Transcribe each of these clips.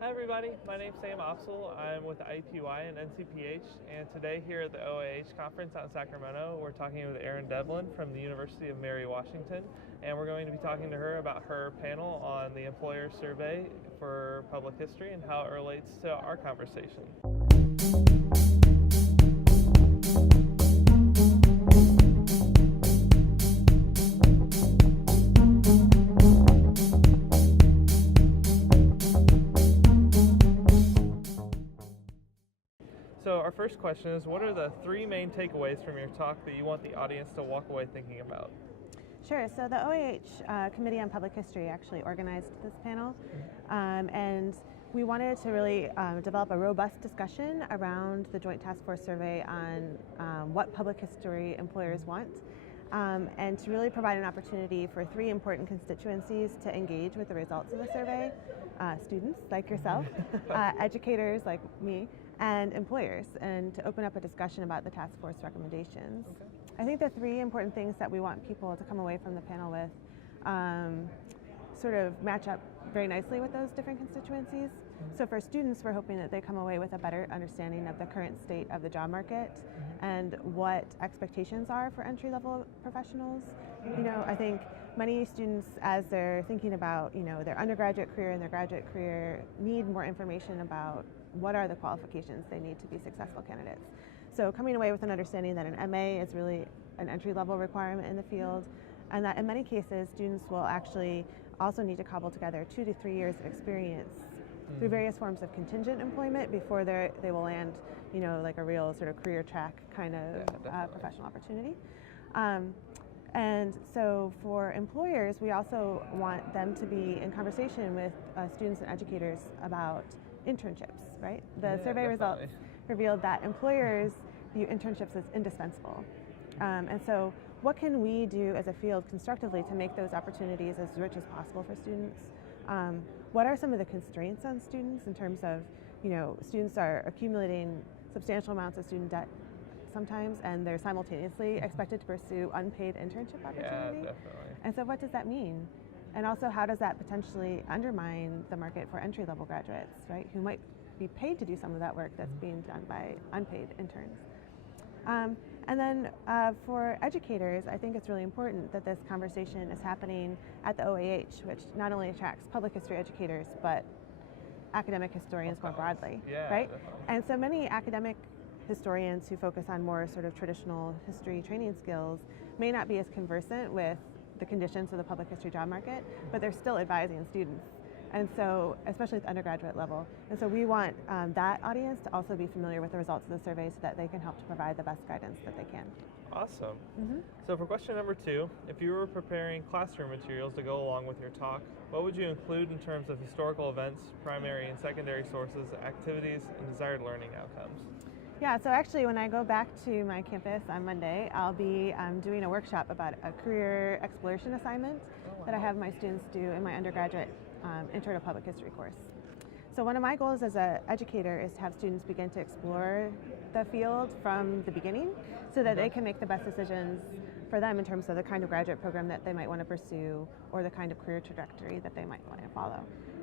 Hi everybody, my name's Sam Opsel. I'm with the IPY and NCPH, and today here at the OAH conference out in Sacramento, we're talking with Erin Devlin from the University of Mary Washington, and we're going to be talking to her about her panel on the employer survey for public history and how it relates to our conversation. So our first question is, what are the three main takeaways from your talk that you want the audience to walk away thinking about? Sure. So the OAH Committee on Public History actually organized this panel, and we wanted to really develop a robust discussion around the Joint Task Force survey on what public history employers want, and to really provide an opportunity for three important constituencies to engage with the results of the survey: students like yourself, educators like me, and employers, and to open up a discussion about the task force recommendations. Okay. I think the three important things that we want people to come away from the panel with sort of match up very nicely with those different constituencies. So for students, we're hoping that they come away with a better understanding of the current state of the job market and what expectations are for entry-level professionals. You know, I think many students, as they're thinking about, their undergraduate career and their graduate career, need more information about what are the qualifications they need to be successful candidates. So coming away with an understanding that an MA is really an entry-level requirement in the field, and that in many cases students will actually also need to cobble together 2 to 3 years of experience through various forms of contingent employment before they will land, like a real sort of career track kind of professional opportunity. And so for employers, we also want them to be in conversation with students and educators about internships, right? The survey results revealed that employers view internships as indispensable. And so what can we do as a field constructively to make those opportunities as rich as possible for students? What are some of the constraints on students in terms of, students are accumulating substantial amounts of student debt sometimes, and they're simultaneously expected to pursue unpaid internship opportunity. Yeah, definitely. And so what does that mean? And also, how does that potentially undermine the market for entry-level graduates, right, who might be paid to do some of that work that's being done by unpaid interns? And then for educators, I think it's really important that this conversation is happening at the OAH, which not only attracts public history educators, but academic historians more broadly, right? Definitely. And so many academic historians who focus on more sort of traditional history training skills may not be as conversant with the conditions of the public history job market, but they're still advising students. And so, especially at the undergraduate level. And so we want that audience to also be familiar with the results of the survey so that they can help to provide the best guidance that they can. Awesome. So for question number 2, if you were preparing classroom materials to go along with your talk, what would you include in terms of historical events, primary and secondary sources, activities, and desired learning outcomes? Yeah, so actually when I go back to my campus on Monday, I'll be doing a workshop about a career exploration assignment that I have my students do in my undergraduate Intro to Public History course. So one of my goals as an educator is to have students begin to explore the field from the beginning so that they can make the best decisions for them in terms of the kind of graduate program that they might want to pursue or the kind of career trajectory that they might want to follow.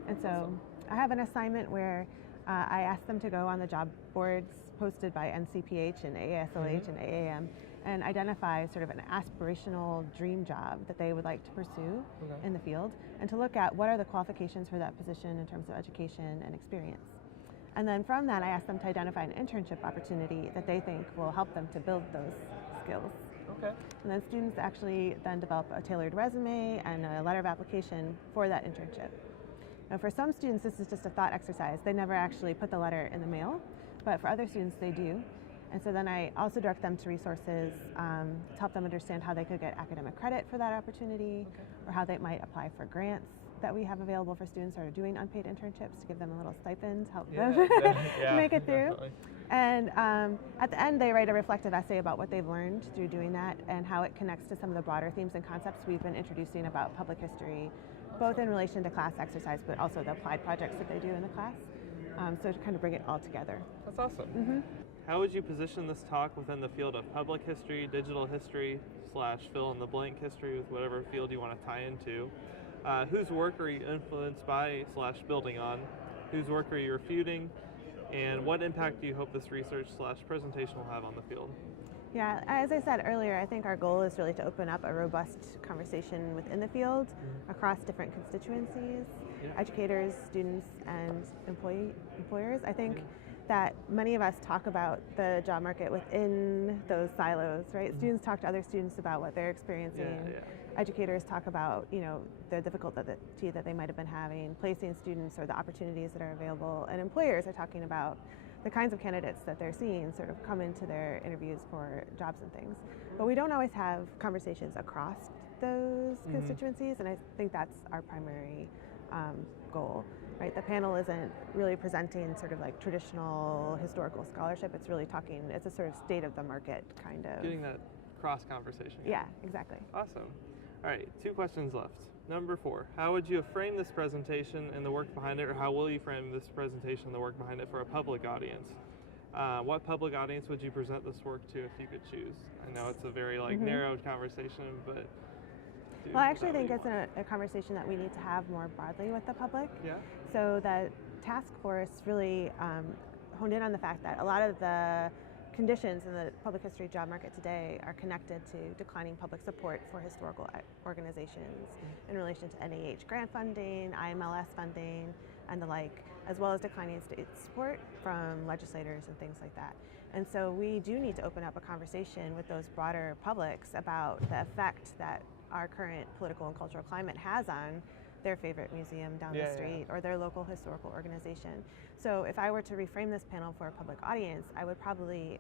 And so I have an assignment where I ask them to go on the job boards posted by NCPH and AASLH and AAM and identify sort of an aspirational dream job that they would like to pursue in the field, and to look at what are the qualifications for that position in terms of education and experience. And then from that, I ask them to identify an internship opportunity that they think will help them to build those skills. Okay. And then students actually then develop a tailored resume and a letter of application for that internship. Now for some students, this is just a thought exercise. They never actually put the letter in the mail, but for other students, they do. And so then I also direct them to resources to help them understand how they could get academic credit for that opportunity, or how they might apply for grants that we have available for students who are doing unpaid internships to give them a little stipend to help them make it through. Definitely. And at the end, they write a reflective essay about what they've learned through doing that and how it connects to some of the broader themes and concepts we've been introducing about public history, both in relation to class exercise, but also the applied projects that they do in the class. So to kind of bring it all together. That's awesome. How would you position this talk within the field of public history, digital history, / fill in the blank history with whatever field you want to tie into? Whose work are you influenced by / building on? Whose work are you refuting? And what impact do you hope this research/presentation will have on the field? Yeah, as I said earlier, I think our goal is really to open up a robust conversation within the field across different constituencies, educators, students, and employers. I think that many of us talk about the job market within those silos, right? Students talk to other students about what they're experiencing. Educators talk about, the difficulty that they might have been having placing students or the opportunities that are available, and employers are talking about the kinds of candidates that they're seeing sort of come into their interviews for jobs and things. But we don't always have conversations across those constituencies, and I think that's our primary goal, right? The panel isn't really presenting sort of like traditional historical scholarship. It's really it's a sort of state of the market kind of. Getting that cross conversation. Yeah, exactly. Awesome. All right, 2 questions left. Number 4, how would you frame this presentation and the work behind it, or how will you frame this presentation and the work behind it for a public audience? What public audience would you present this work to if you could choose? I know it's a very narrowed conversation, but... Well, I actually think it's a conversation that we need to have more broadly with the public. Yeah. So the task force really honed in on the fact that a lot of the conditions in the public history job market today are connected to declining public support for historical organizations in relation to NIH grant funding, IMLS funding, and the like, as well as declining state support from legislators and things like that. And so we do need to open up a conversation with those broader publics about the effect that our current political and cultural climate has on their favorite museum down the street or their local historical organization. So if I were to reframe this panel for a public audience, I would probably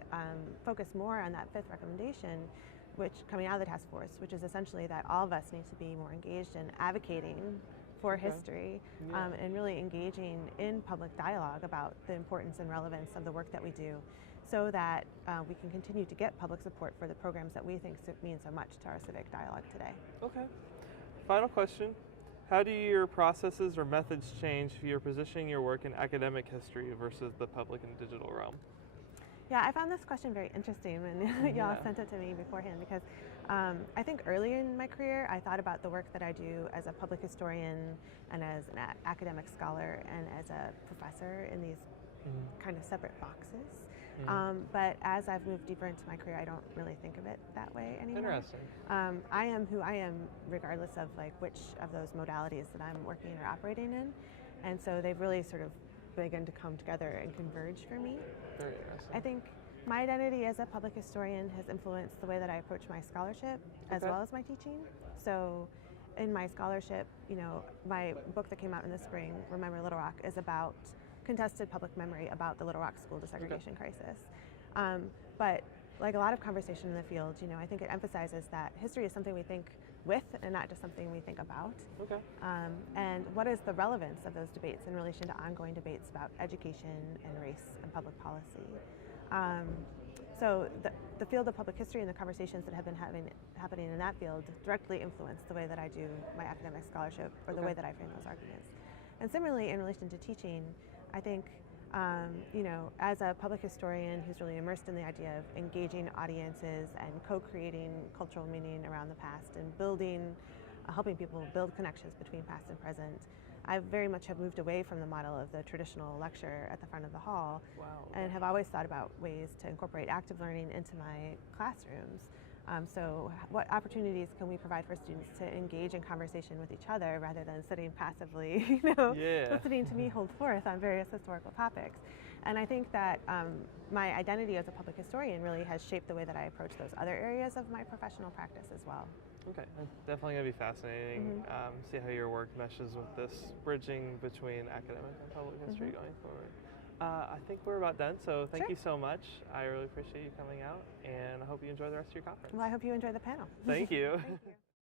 focus more on that 5th recommendation, which coming out of the task force, which is essentially that all of us need to be more engaged in advocating for history and really engaging in public dialogue about the importance and relevance of the work that we do, so that we can continue to get public support for the programs that we think mean so much to our civic dialogue today. Okay. Final question. How do your processes or methods change if you're positioning your work in academic history versus the public and digital realm? Yeah, I found this question very interesting when y'all sent it to me beforehand, because I think early in my career I thought about the work that I do as a public historian and as an academic scholar and as a professor in these kind of separate boxes. But as I've moved deeper into my career, I don't really think of it that way anymore. Interesting. I am who I am regardless of which of those modalities that I'm working or operating in. And so they've really sort of begun to come together and converge for me. Very interesting. I think my identity as a public historian has influenced the way that I approach my scholarship as well as my teaching. So in my scholarship, my book that came out in the spring, Remember Little Rock, is about contested public memory about the Little Rock school desegregation crisis. But like a lot of conversation in the field, I think it emphasizes that history is something we think with and not just something we think about. And what is the relevance of those debates in relation to ongoing debates about education and race and public policy? So the field of public history and the conversations that have been happening in that field directly influence the way that I do my academic scholarship or the way that I frame those arguments. And similarly, in relation to teaching, I think, as a public historian who's really immersed in the idea of engaging audiences and co-creating cultural meaning around the past and helping people build connections between past and present, I very much have moved away from the model of the traditional lecture at the front of the hall and have always thought about ways to incorporate active learning into my classrooms. So what opportunities can we provide for students to engage in conversation with each other rather than sitting passively, listening to me hold forth on various historical topics? And I think that my identity as a public historian really has shaped the way that I approach those other areas of my professional practice as well. Okay, that's definitely going to be fascinating. See how your work meshes with this bridging between academic and public history going forward. I think we're about done, so thank you so much. I really appreciate you coming out, and I hope you enjoy the rest of your conference. Well, I hope you enjoy the panel. Thank you. Thank you.